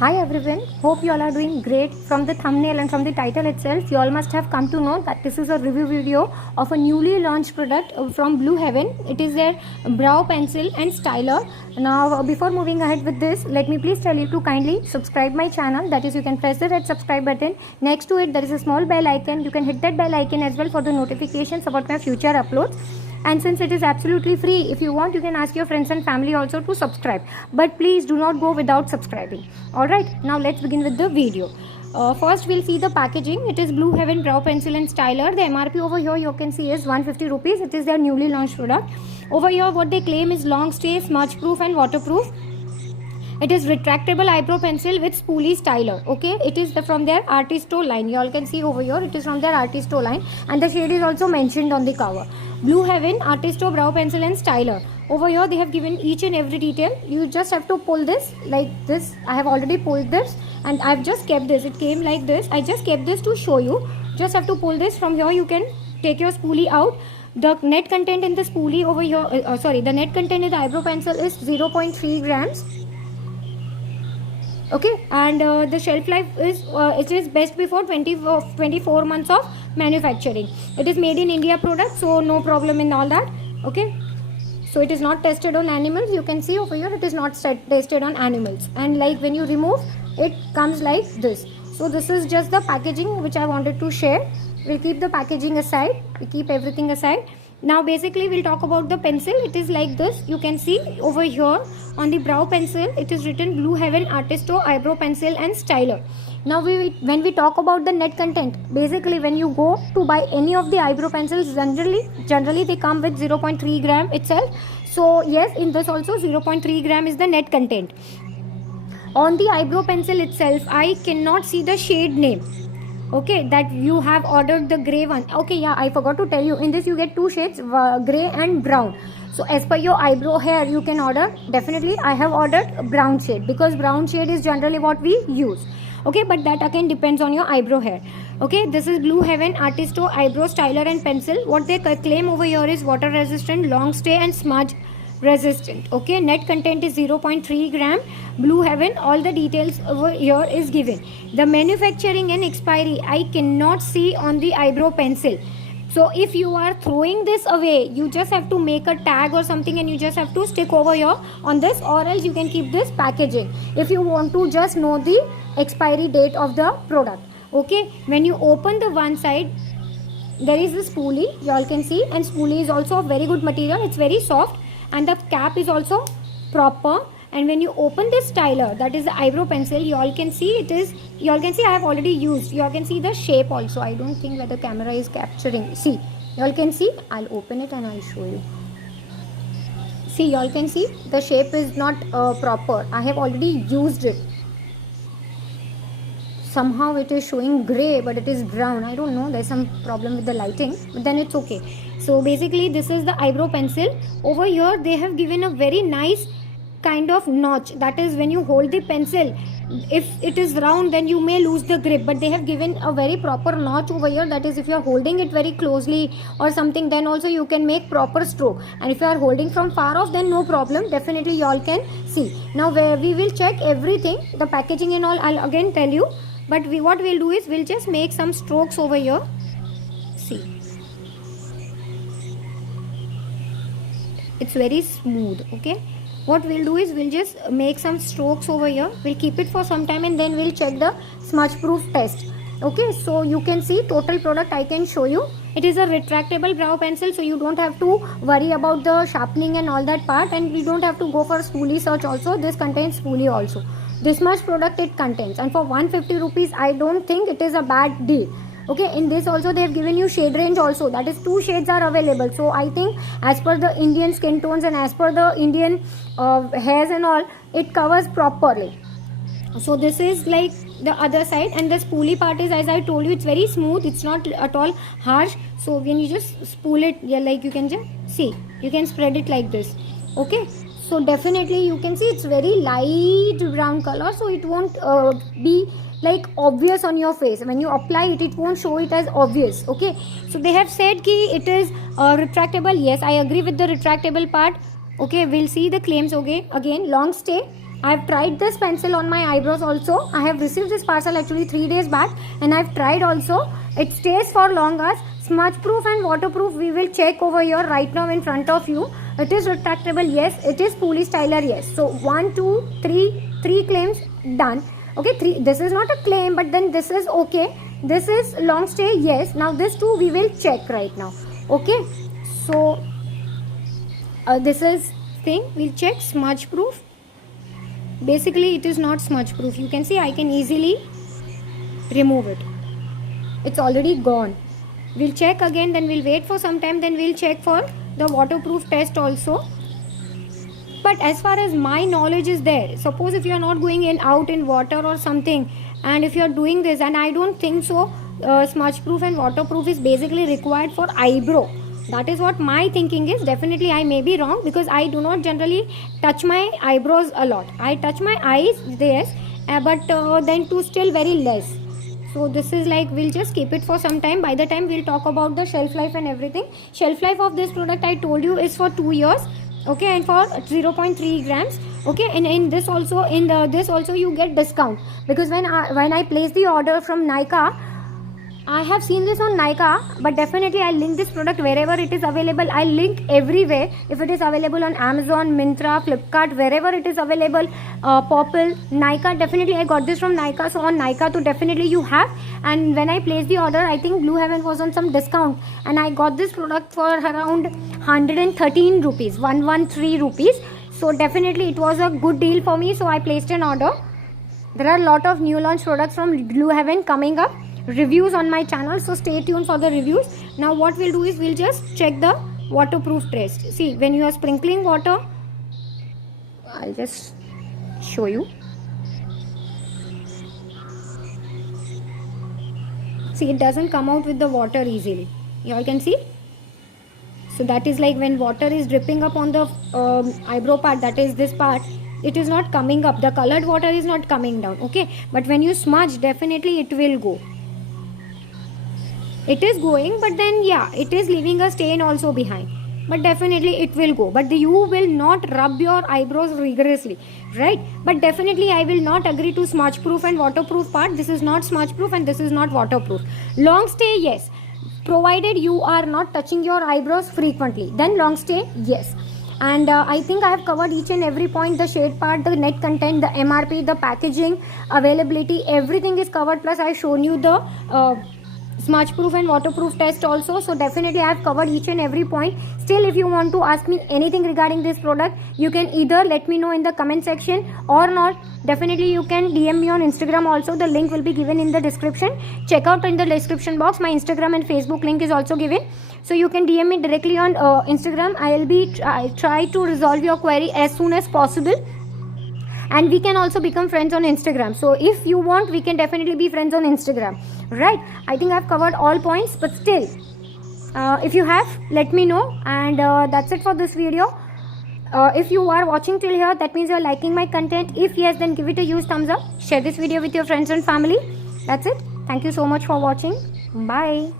Hi everyone, hope you all are doing great. From the thumbnail and from the title itself, you all must have come to know that this is a review video of a newly launched product from Blue Heaven. It is their brow pencil and styler. Now before moving ahead with this, let me please tell you to kindly subscribe my channel. That is, you can press the red subscribe button. Next to it there is a small bell icon. You can hit that bell icon as well for the notifications about my future uploads. And since it is absolutely free, if you want, you can ask your friends and family also to subscribe, but please do not go without subscribing. Alright, now let's begin with the video. First we'll see the packaging. It is Blue Heaven brow pencil and styler. The MRP over here you can see is 150 rupees. It is their newly launched product. Over here what they claim is long stay, smudge proof and waterproof. It is retractable eyebrow pencil with spoolie styler. Okay, it is from their Artisto line. You all can see over here it is from their Artisto line, and the shade is also mentioned on the cover. Blue Heaven Artisto brow pencil and styler. Over here they have given each and every detail. You just have to pull this like this. I have already pulled this and I've just kept this. It came like this. I just kept this to show you. Just have to pull this from here. You can take your spoolie out. The net content in the spoolie over here, the net content in the eyebrow pencil is 0.3 grams. Okay, and the shelf life is it is best before 24 months of manufacturing. It is made in India product, so no problem in all that. Okay, so it is not tested on animals. You can see over here it is not tested on animals, and like when you remove it comes like this. So this is just the packaging which I wanted to share. We'll keep the packaging aside, we keep everything aside. Now basically we'll talk about the pencil. It is like this. You can see over here on the brow pencil it is written Blue Heaven Artisto eyebrow pencil and styler. Now when we talk about the net content, basically when you go to buy any of the eyebrow pencils, generally they come with 0.3 gram itself. So yes, in this also 0.3 gram is the net content. On the eyebrow pencil itself I cannot see the shade name. Okay, that you have ordered the gray one. Okay, yeah, I forgot to tell you, in this you get two shades, gray and brown. So as per your eyebrow hair you can order. Definitely I have ordered brown shade because brown shade is generally what we use. Okay, but that again depends on your eyebrow hair. Okay, this is Blue Heaven Artisto eyebrow styler and pencil. What they claim over here is water resistant, long stay and smudge resistant. Okay, net content is 0.3 gram. Blue Heaven, all the details over here is given. The manufacturing and expiry I cannot see on the eyebrow pencil. So if you are throwing this away, you just have to make a tag or something and you just have to stick over here on this, or else you can keep this packaging if you want to just know the expiry date of the product. Okay, when you open the one side there is the spoolie, you all can see, and spoolie is also a very good material. It's very soft and the cap is also proper. And when you open this styler, that is the eyebrow pencil, you all can see I have already used. You all can see the shape also. I don't think that the camera is capturing. See, you all can see. I'll open it and I'll show you. See, you all can see the shape is not proper. I have already used it. Somehow it is showing gray but it is brown. I don't know, there's some problem with the lighting, but then it's okay. So basically this is the eyebrow pencil. Over here they have given a very nice kind of notch. That is, when you hold the pencil, if it is round then you may lose the grip, but they have given a very proper notch over here. That is, if you are holding it very closely or something, then also you can make proper stroke, and if you are holding from far off then no problem. Definitely you all can see. Now where we will check everything, the packaging and all I'll again tell you, but what we'll do is we'll just make some strokes over here. See, it's very smooth. Okay, what we'll do is we'll just make some strokes over here. We'll keep it for some time and then we'll check the smudge proof test. Okay, so you can see total product I can show you. It is a retractable brow pencil, so you don't have to worry about the sharpening and all that part, and you don't have to go for spoolie search also. This contains spoolie also. This much product it contains, and for 150 rupees I don't think it is a bad deal. Okay, in this also they have given you shade range also, that is 2 shades are available. So I think as per the Indian skin tones and as per the Indian hairs and all, it covers properly. So this is like the other side, and the spoolie part is, as I told you, it's very smooth, it's not at all harsh. So when you just spool it, yeah, like you can just see, you can spread it like this. Okay, so definitely you can see it's very light brown color, so it won't be like obvious on your face. When you apply it, it won't show it as obvious. Okay, so they have said ki it is retractable. Yes, I agree with the retractable part. Okay, we'll see the claims. Okay, again, long stay, I have tried this pencil on my eyebrows also. I have received this parcel actually 3 days back, and I have tried also. It stays for long hours. Smudge proof and waterproof, we will check over here right now in front of you. It is retractable, yes. It is pulley styler, yes. So 1, 2, 3 claims done. Okay, 3. This is not a claim, but then this is okay. This is long stay, yes. Now this too we will check right now. Okay, so this is thing. We'll check smudge proof. Basically it is not smudge proof. You can see I can easily remove it. It's already gone. We'll check again, then we'll wait for some time, then we'll check for the waterproof test also. But as far as my knowledge is there, suppose if you are not going in out in water or something, and if you are doing this, and I don't think so smudge proof and waterproof is basically required for eyebrow. That is what my thinking is. Definitely I may be wrong, because I do not generally touch my eyebrows a lot. I touch my eyes, yes, but then too still very less. So this is like, we'll just keep it for some time. By the time we'll talk about the shelf life and everything. Shelf life of this product I told you is for 2 years. Okay, and for 0.3 grams. Okay, and in this also, this also you get discount, because when I place the order from Nykaa, I have seen this on Nykaa, but definitely I'll link this product wherever it is available. I'll link everywhere. If it is available on Amazon, Myntra, Flipkart, wherever it is available, Popple, Nykaa, definitely I got this from Nykaa. So on Nykaa too, definitely you have. And when I placed the order, I think Blue Heaven was on some discount, and I got this product for around 113 rupees, 113 rupees. So definitely it was a good deal for me. So I placed an order. There are a lot of new launch products from Blue Heaven coming up. Reviews on my channel, so stay tuned for the reviews. Now what we'll do is we'll just check the waterproof test. See, when you are sprinkling water, I'll just show you. See, it doesn't come out with the water easily. You all can see. So that is like when water is dripping up on the eyebrow part, that is this part, it is not coming up. The colored water is not coming down. Okay, but when you smudge, definitely it will go. It is going, but then yeah, it is leaving a stain also behind, but definitely it will go. But you will not rub your eyebrows rigorously, right? But definitely I will not agree to smudge proof and waterproof part. This is not smudge proof and this is not waterproof. Long stay, yes, provided you are not touching your eyebrows frequently, then long stay, yes. And I think I have covered each and every point. The shade part, the net content, the MRP, the packaging, availability, everything is covered. Plus I have shown you the smudge proof and waterproof test also. So definitely I have covered each and every point. Still, if you want to ask me anything regarding this product, you can either let me know in the comment section or not. Definitely you can DM me on Instagram also. The link will be given in the description. Check out in the description box. My Instagram and Facebook link is also given, so you can DM me directly on Instagram. I'll try to resolve your query as soon as possible. And we can also become friends on Instagram. So if you want, we can definitely be friends on Instagram, right? I think I've covered all points, but still, if you have, let me know. And that's it for this video. If you are watching till here, that means you're liking my content. If yes, then give it a huge thumbs up. Share this video with your friends and family. That's it. Thank you so much for watching. Bye.